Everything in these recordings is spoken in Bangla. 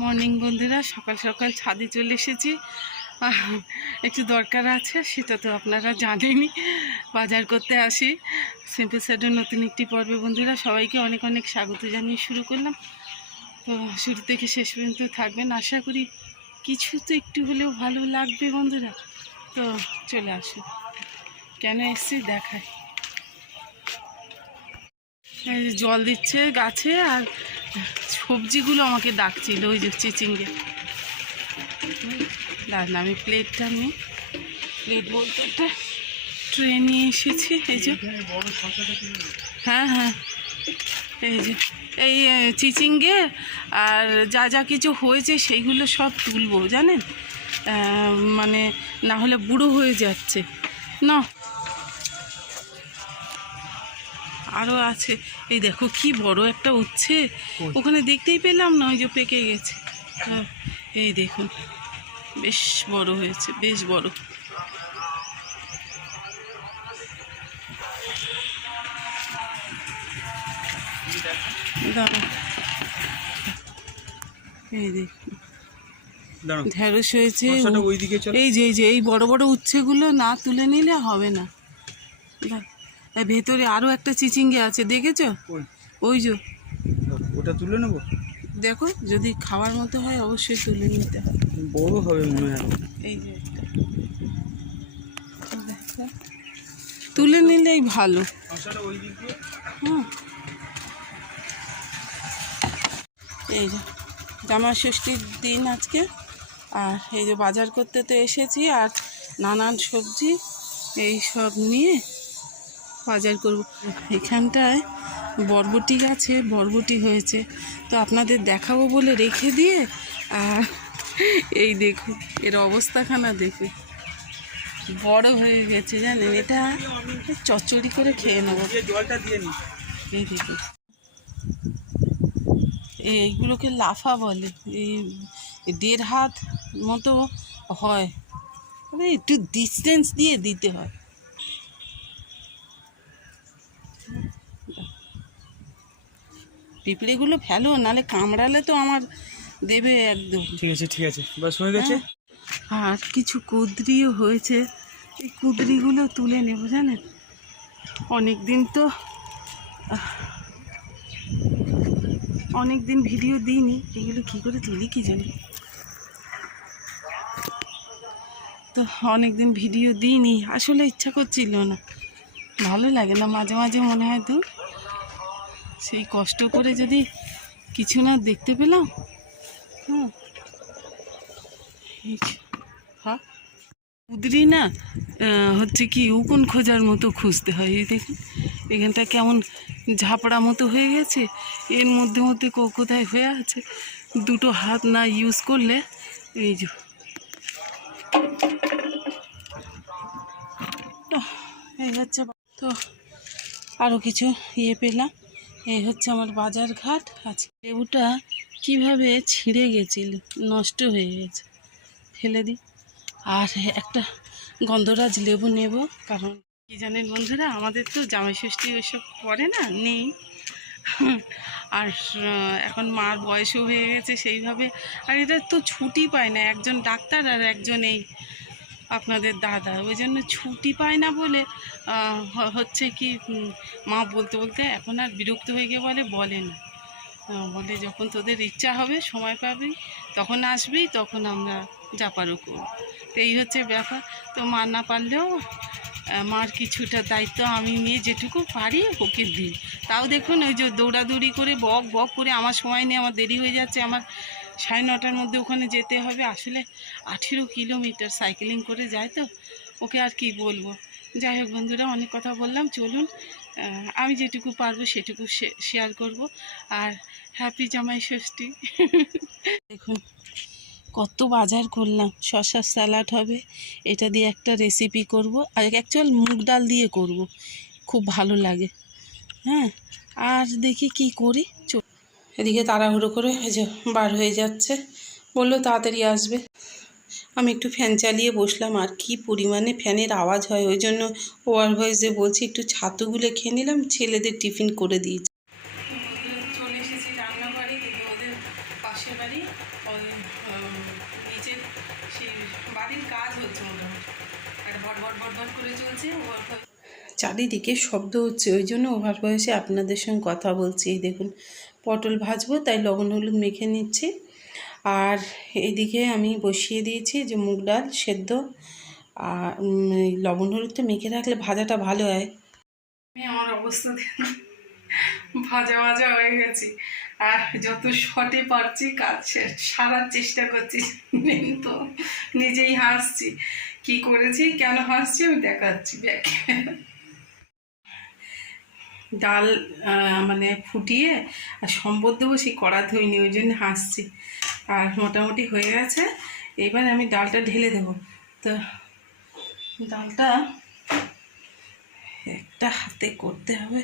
মর্নিং বন্ধুরা, সকাল সকাল ছাদে চলে এসেছি। একটু দরকার আছে, সেটা তো আপনারা জানেনই। বাজার করতে আসি। সিম্পল সাইডের নতুন একটি পর্বে বন্ধুরা, সবাইকে অনেক অনেক স্বাগত জানিয়ে শুরু করলাম। তো শুরু থেকে শেষ পর্যন্ত থাকবেন। আশা করি কিছু তো একটু হলেও ভালো লাগবে বন্ধুরা। তো চলে আসুন। কেন এসছি? দেখায় জল দিচ্ছে গাছে আর সবজিগুলো আমাকে ডাকছিল ওই যে চিচিঙ্গে। দাঁড়ান আমি প্লেটটা নিই প্লেট বলতে একটা ট্রে নিয়ে এসেছি এই যে। হ্যাঁ হ্যাঁ। এই যে এই চিচিঙ্গে আর যা যা কিছু হয়েছে সেইগুলো সব তুলবো জানেন? মানে না হলে বুড়ো হয়ে যাচ্ছে। না আরও আছে। এই দেখো কি বড় একটা উচ্ছে। ওখানে দেখতেই পেলাম না ওই যে পেকে গেছে। হ্যাঁ এই দেখুন বেশ বড় হয়েছে বেশ বড়। এই দেখুন ঢেঁড়স হয়েছে। এই যে এই যে এই বড় বড় উচ্ছেগুলো না তুলে নিলে হবে না। দেখ, এই ভেতরে আরও একটা চিচিঙ্গে আছে দেখেছ? ওই যে। ওটা তুলে নেব? দেখো যদি খাওয়ার মতো হয় অবশ্যই তুলে নিতে হবে। বড় হবে মনে হয় এই যে তুলে নিলেই ভালো। হুম। এই যে জামা ষষ্ঠীর দিন আজকে। আর এই যে বাজার করতে তো এসেছি আর নানান সবজি এই সব নিয়ে বাজার করব। এখানটায় বরবটি গাছে বরবটি হয়েছে। তো আপনাদের দেখাবো বলে রেখে দিয়ে, আর এই দেখুন, এর অবস্থাখানা দেখুন। বড় হয়ে গেছে জানেন, এটা চচ্চড়ি করে খেয়ে নেব। জলটা দিয়ে নি এই এইগুলোকে লাফা বলে। এই দেড় হাত মতো হয়। মানে একটু ডিস্টেন্স দিয়ে দিতে হয়। পিঁপড়েগুলো ফেলো নালে কামড়ালে তো আমার দেবে একদম। ঠিক আছে ঠিক আছে। বাস হয়ে। গেছে আর কিছু কুদরিও হয়েছে। এই কুদরিগুলো তুলে নেব জানেন? অনেক দিন তো অনেক দিন ভিডিও দিইনি। এগুলো কী করে তুলি কি জানি? তো অনেক দিন ভিডিও দিইনি। আসলে ইচ্ছা করছিল না। ভালো লাগে না মাঝে মাঝে মনে হয় তো সেই কষ্ট করে যদি কিছু না দেখতে পেলাম হ্যাঁ হ্যাঁ কুদরি না হচ্ছে কি, উকুন খোঁজার মতো খুঁজতে হয়। এই দেখুন, এখানটা কেমন ঝাপড়া মতো হয়ে গেছে। এর মধ্যে মধ্যে কোথায় হয়ে আছে। দুটো হাত না ইউজ করলে, এই যে। এই হচ্ছে তো আরও কিছু ইয়ে পেলাম। এই হচ্ছে আমার বাজার ঘাট। আজকে লেবুটা কীভাবে ছিঁড়ে গেছিল, নষ্ট হয়ে গেছে, ফেলে দিই। আর একটা গন্ধরাজ লেবু নেব, কারণ কি জানেন বন্ধুরা, আমাদের তো জামাই ষষ্ঠী ওইসব করে না, নেই। আর এখন মার বয়সও হয়ে গেছে সেইভাবে। আর এটা তো ছুটি পায় না, একজন ডাক্তার আর একজন এই আপনাদের দাদা। ওই জন্য ছুটি পায় না বলে হচ্ছে কি মা বলতে বলতে এখন আর বিরক্ত হয়ে গিয়ে বলে বলে না। বলে যখন তোদের ইচ্ছা হবে, সময় পাবি, তখন আসবি, তখন আমরা যা পারো করব। তো এই হচ্ছে ব্যাপার। তো মা না পারলেও মার কিছুটা দায়িত্ব আমি নিয়ে যেটুকু পারি, ওকে দিই। তাও দেখুন, ওই যে দৌড়াদৌড়ি করে বক বক করে আমার সময় নিয়ে আমার দেরি হয়ে যাচ্ছে, আমার সাড়ে নটার মধ্যে ওখানে যেতে হবে। আসলে আঠেরো কিলোমিটার সাইকেলিং করে যায় তো, ওকে আর কি বলব? যাই হোক বন্ধুরা, অনেক কথা বললাম, চলুন আমি যেটুকু পারব সেটুকু শেয়ার করব। আর হ্যাপি জামাই ষষ্ঠী। দেখুন, কত বাজার করলাম শসার স্যালাড হবে, এটা দিয়ে একটা রেসিপি করব, আর অ্যাকচুয়াল মুগ ডাল দিয়ে করব, খুব ভালো লাগে। হ্যাঁ আর দেখি কি করি চল এদিকে তাড়াহুড়ো করে এই যে বার হয়ে যাচ্ছে। বলল তাড়াতাড়ি আসবে। আমি একটু ফ্যান চালিয়ে বসলাম আর কি পরিমাণে ফ্যানের আওয়াজ হয় ওই জন্য ওয়ার ভয়েসে বলছি একটু ছাতুগুলো খেয়ে নিলাম ছেলেদের টিফিন করে দিয়েছি। চলে এসেছি রান্নাবাড়ি ওদের পাশের বাড়ি নিচের সেই বাড়ির কাজ হচ্ছে মোটামুটি। আর ভট ভট ভট ভট করে চলছে ওভার চারিদিকে শব্দ হচ্ছে ওই জন্য ওভার ভয়েসে আপনাদের সঙ্গে কথা বলছি। দেখুন পটল ভাজবো, তাই লবণ হলুদ মেখে নিচ্ছি। আর এদিকে আমি বসিয়ে দিয়েছি যে মুগ ডাল সেদ্ধ। আর লবণ হলুদটা মেখে রাখলে ভাজাটা ভালো হয়। আমি আমার অবস্থা। ভাজা ভাজা হয়ে গেছি। আর যত শটে পারছি, কাজ সারার চেষ্টা করছি কিন্তু নিজেই হাসছি। কি করেছি, কেন হাসছি, আমি দেখাচ্ছি ব্যাকে। ডাল মানে ফুটিয়ে আর সম্বর দেবো সেই কড়া ধুইনি, ওই জন্য হাসছি। আর মোটামুটি হয়ে গেছে, এবার আমি ডালটা ঢেলে দেবো। তো ডালটা একটা হাতে করতে হবে,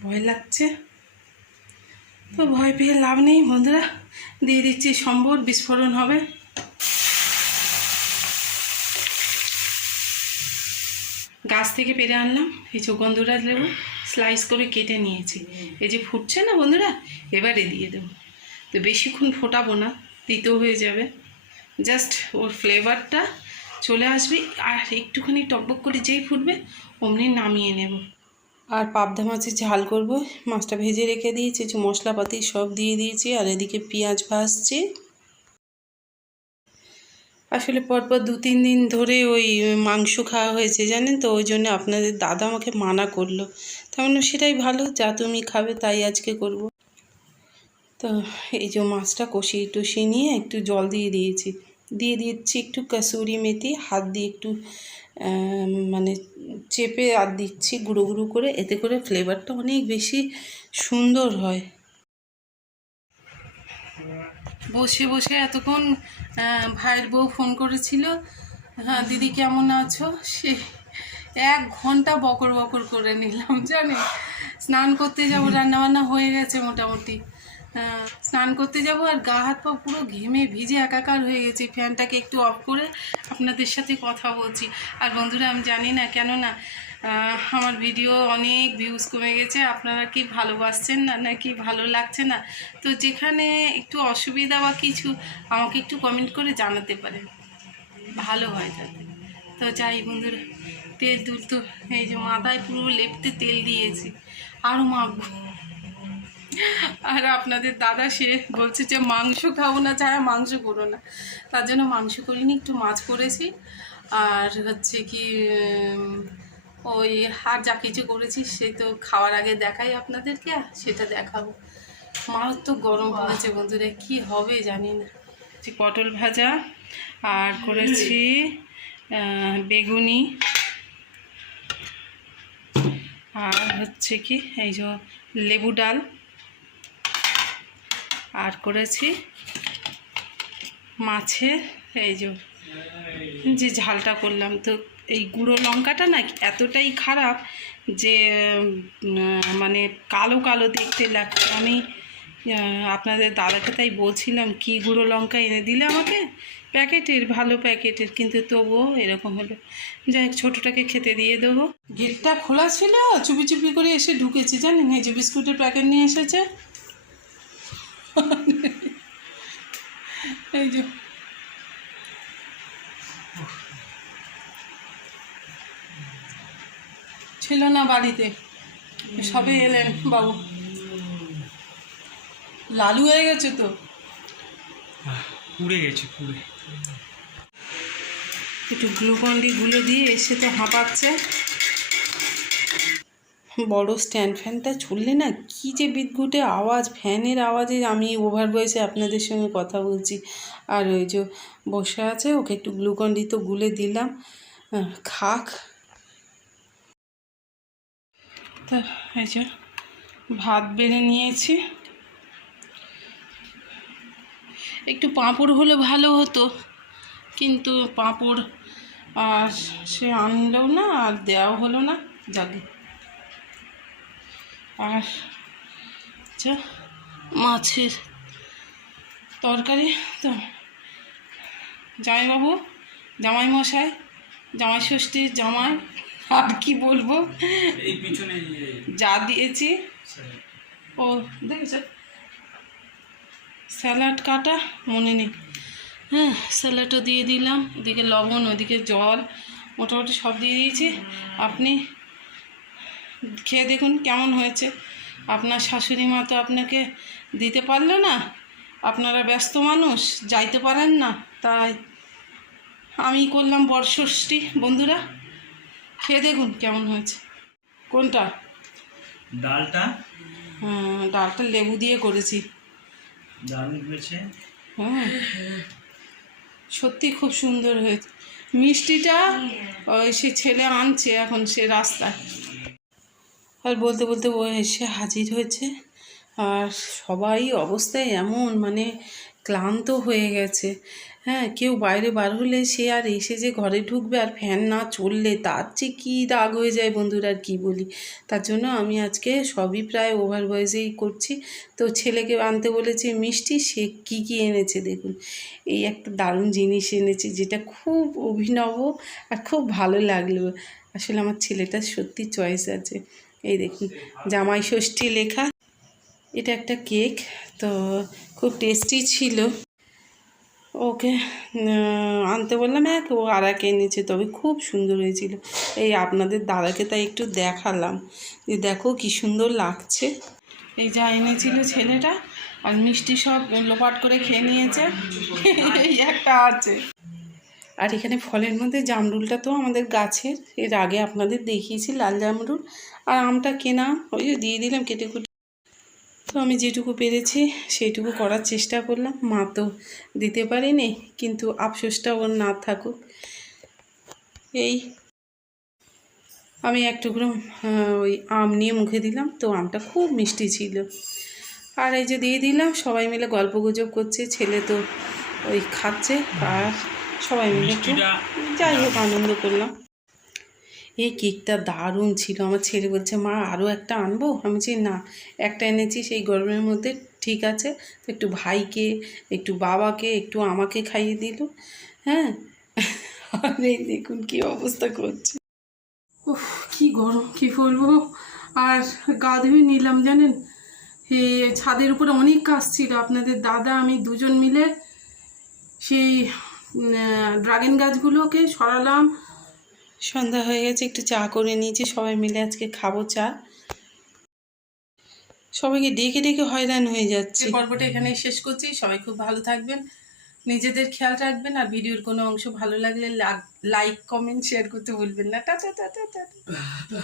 ভয় লাগছে। তো ভয় পেয়ে লাভ নেই বন্ধুরা, দিয়ে দিচ্ছি সম্বর, বিস্ফোরণ হবে। গাছ থেকে পেরে আনলাম, এই যে গন্ধরাজ লেবু। স্লাইস করে কেটে নিয়েছি। এই যে ফুটছে না বন্ধুরা? এবারে দিয়ে দেবো। তো বেশিক্ষণ ফোটাবো না তিতো হয়ে যাবে। জাস্ট ওর ফ্লেভারটা চলে আসবে। আর একটুখানি টকবক করে যেই ফুটবে অমনি নামিয়ে নেব। আর পাবদা মাছের ঝাল করব। মাছটা ভেজে রেখে দিয়েছি মশলাপাতি সব দিয়ে দিয়েছি। আর এদিকে পেঁয়াজ ভাজছি। আসলে পরপর দু, তিন দিন ধরে ওই মাংস খাওয়া হয়েছে, জানেন তো? ওই জন্য আপনাদের দাদা আমাকে মানা করল। তেমন সেটাই ভালো, যা তুমি খাবে তাই আজকে করব। তো এই যে মাছটা কষিয়ে, টষিয়ে নিয়ে একটু জল দিয়ে দিয়েছি। দিয়ে দিচ্ছি একটু কাসুরি মেথি, হাত দিয়ে একটু মানে চেপে আর দিচ্ছি গুঁড়ো গুঁড়ো করে। এতে করে ফ্লেভারটা অনেক বেশি সুন্দর হয়। বসে বসে এতক্ষণ ভাইয়ের বউ ফোন করেছিল। হ্যাঁ দিদি কেমন আছো? সে এক ঘণ্টা বকর বকর করে নিলাম জানে? স্নান করতে যাব রান্নাবান্না হয়ে গেছে মোটামুটি। স্নান করতে যাব আর গা হাত পা পুরো ঘেমে ভিজে একাকার হয়ে গেছে। ফ্যানটাকে একটু অফ করে আপনাদের সাথে কথা বলছি। আর বন্ধুরা আমি জানি না কেন না আহ, আমার ভিডিও অনেক ভিউজ কমে গেছে। আপনারা কি ভালোবাসছেন না, নাকি ভালো লাগছে না? তো যেখানে একটু অসুবিধা বা কিছু, আমাকে একটু কমেন্ট করে জানাতে পারেন। ভালো হয় তাতে। তো যাই বন্ধুরা, তেল তুল তো, এই যে মাথায় পুরো লেপতে তেল দিয়েছি। আরও মাখবো। আর আপনাদের দাদা সে বলছে যে, মাংস খাব না চায় মাংস করো না। তার জন্য মাংস করিনি, একটু মাছ করেছি। আর হচ্ছে কি ওই আর যা কিছু করেছি সে তো খাওয়ার আগে দেখাই আপনাদেরকে সেটা দেখাবো। মারাত্মক গরম পড়েছে বন্ধুরা কি হবে জানি না। যে পটল ভাজা আর করেছি বেগুনি। আর হচ্ছে কি এই যে লেবু ডাল। আর করেছি মাছের এই যে ঝালটা করলাম তো এই গুঁড়ো লঙ্কাটা না এতটাই খারাপ যে মানে কালো কালো দেখতে লাগছে। আমি আপনাদের দাদাকে তাই বলছিলাম, কি গুঁড়ো লঙ্কা এনে দিলে আমাকে? প্যাকেটের, ভালো প্যাকেটের, কিন্তু তবুও এরকম হলো। যাই হোক, ছোটোটাকে খেতে দিয়ে দেবো। গেটটা খোলা ছিল, চুপি চুপি করে এসে ঢুকেছি, জানেন? এই যে বিস্কুটের প্যাকেট নিয়ে এসেছে। এই যে ছিল না বাড়িতে। সবে এলেন বাবু। লালু হয়ে গেছে তো? পুড়ে গেছে পুড়ে। একটু গ্লুকন ডি গুলে দিয়ে এসে তো হাঁপাচ্ছে। বড় স্ট্যান্ড ফ্যানটা ছুললে না কি যে বিদ্যুটে আওয়াজ ফ্যানের আওয়াজে আমি ওভার ভয়েসে আপনাদের সঙ্গে কথা বলছি। আর ওই যে বসে আছে ওকে একটু গ্লুকন ডি তো গুলে দিলাম। খাক তা এই যে ভাত বেড়ে নিয়েছি। একটু পাঁপড় হলে ভালো হতো, কিন্তু পাঁপড় আর সে আনলেও না, আর দেওয়াও হলো না, যাকে। আর আচ্ছা মাছের তরকারি তো। জামাইবাবু জামাই মশাই জামাই ষষ্ঠীর জামাই আর কি বলব? যা দিয়েছি। ও দেখেছ স্যালাড কাটা মনে নেই। হ্যাঁ স্যালাডও দিয়ে দিলাম। ওদিকে লবণ ওদিকে জল মোটামুটি সব দিয়ে দিয়েছি। আপনি খেয়ে দেখুন কেমন হয়েছে। আপনার শাশুড়ি মা তো আপনাকে দিতে পারল না। আপনারা ব্যস্ত মানুষ যাইতে পারেন না। তাই আমি করলাম বর্ষষ্ঠী। বন্ধুরা খেয়ে দেখুন কেমন হয়েছে। কোনটা? ডালটা? হুম, ডালটা লেবু দিয়ে করেছি। দারুণ হয়েছে হ্যাঁ সত্যি খুব সুন্দর হয়েছে। মিষ্টিটা ওই সে ছেলে আনছে এখন সে রাস্তায়। আর বলতে বলতে ও এসে হাজির হয়েছে। আর সবাই অবস্থায় এমন মানে ক্লান্ত হয়ে গেছে। হ্যাঁ কেউ বাইরে বার হলে সে আর এসে যে ঘরে ঢুকবে আর ফ্যান না চললে, তার যে কী রাগ হয়ে যায় বন্ধুরা, আর কী বলি? তার জন্য আমি আজকে সবই প্রায় ওভার ভয়েসেই করছি। তো ছেলেকে আনতে বলেছি, মিষ্টি, সে কী কী এনেছে দেখুন। এই একটা দারুণ জিনিস এনেছে, যেটা খুব অভিনব আর খুব ভালো লাগল। আসলে আমার ছেলেটার সত্যি চয়েস আছে। এই দেখুন, জামাই ষষ্ঠী লেখা। এটা একটা কেক, তো খুব টেস্টি ছিল। ওকে আনতে বললাম এক, ও আর এক এনেছে তবে খুব সুন্দর হয়েছিল। এই আপনাদের দাদাকে তাই একটু দেখালাম। যে দেখো কি সুন্দর লাগছে। এই যা এনেছিল ছেলেটা, আর মিষ্টি সব লোপাট করে খেয়ে নিয়েছে। এই একটা আছে। আর এখানে ফলের মধ্যে জামরুলটা তো আমাদের গাছের, এর আগে আপনাদের দেখিয়েছি, লাল জামরুল। আর আমটা কেনা, ওই দিয়ে দিলাম কেটে কুটে। তো আমি যেটুকু পেরেছি সেইটুকু করার চেষ্টা করলাম। মা তো দিতে পারেনি কিন্তু আফসোসটা ওর না থাকুক। এই আমি এক টুকরো ওই আম নিয়ে মুখে দিলাম। তো আমটা খুব মিষ্টি ছিল। আর এই যে দিয়ে দিলাম সবাই মিলে গল্প গুজব করছে ছেলে তো ওই খাচ্ছে। আর সবাই মিলে একটু যাই হোক আনন্দ করলাম। এই কেকটা দারুণ ছিল। আমার ছেলে বলছে, মা আরও একটা আনব? আমি বলছি, না, একটা এনেছি, সেই গরমের মধ্যে, ঠিক আছে। তো একটু ভাইকে, একটু বাবাকে, একটু আমাকে খাইয়ে দিল। হ্যাঁ? আর এই দেখুন কি অবস্থা করছে। উফ, কি গরম, কি বলব? আর গা ধুয়ে নিলাম, জানেন? এই ছাদের উপরে অনেক কাজ ছিল। আপনাদের দাদা, আমি দুজন মিলে সেই ড্রাগন গাছগুলোকে সরালাম সন্ধ্যা হয়ে গেছে একটু চা করে নিয়েছি সবাই মিলে আজকে খাব চা। সবাইকে ডেকে ডেকে হয়রান হয়ে যাচ্ছে। পর্বটা এখানেই শেষ করছি সবাই খুব ভালো থাকবেন নিজেদের খেয়াল রাখবেন আর ভিডিওর কোনো অংশ ভালো লাগলে লাইক কমেন্ট শেয়ার করতে ভুলবেন না। Tata tata tata.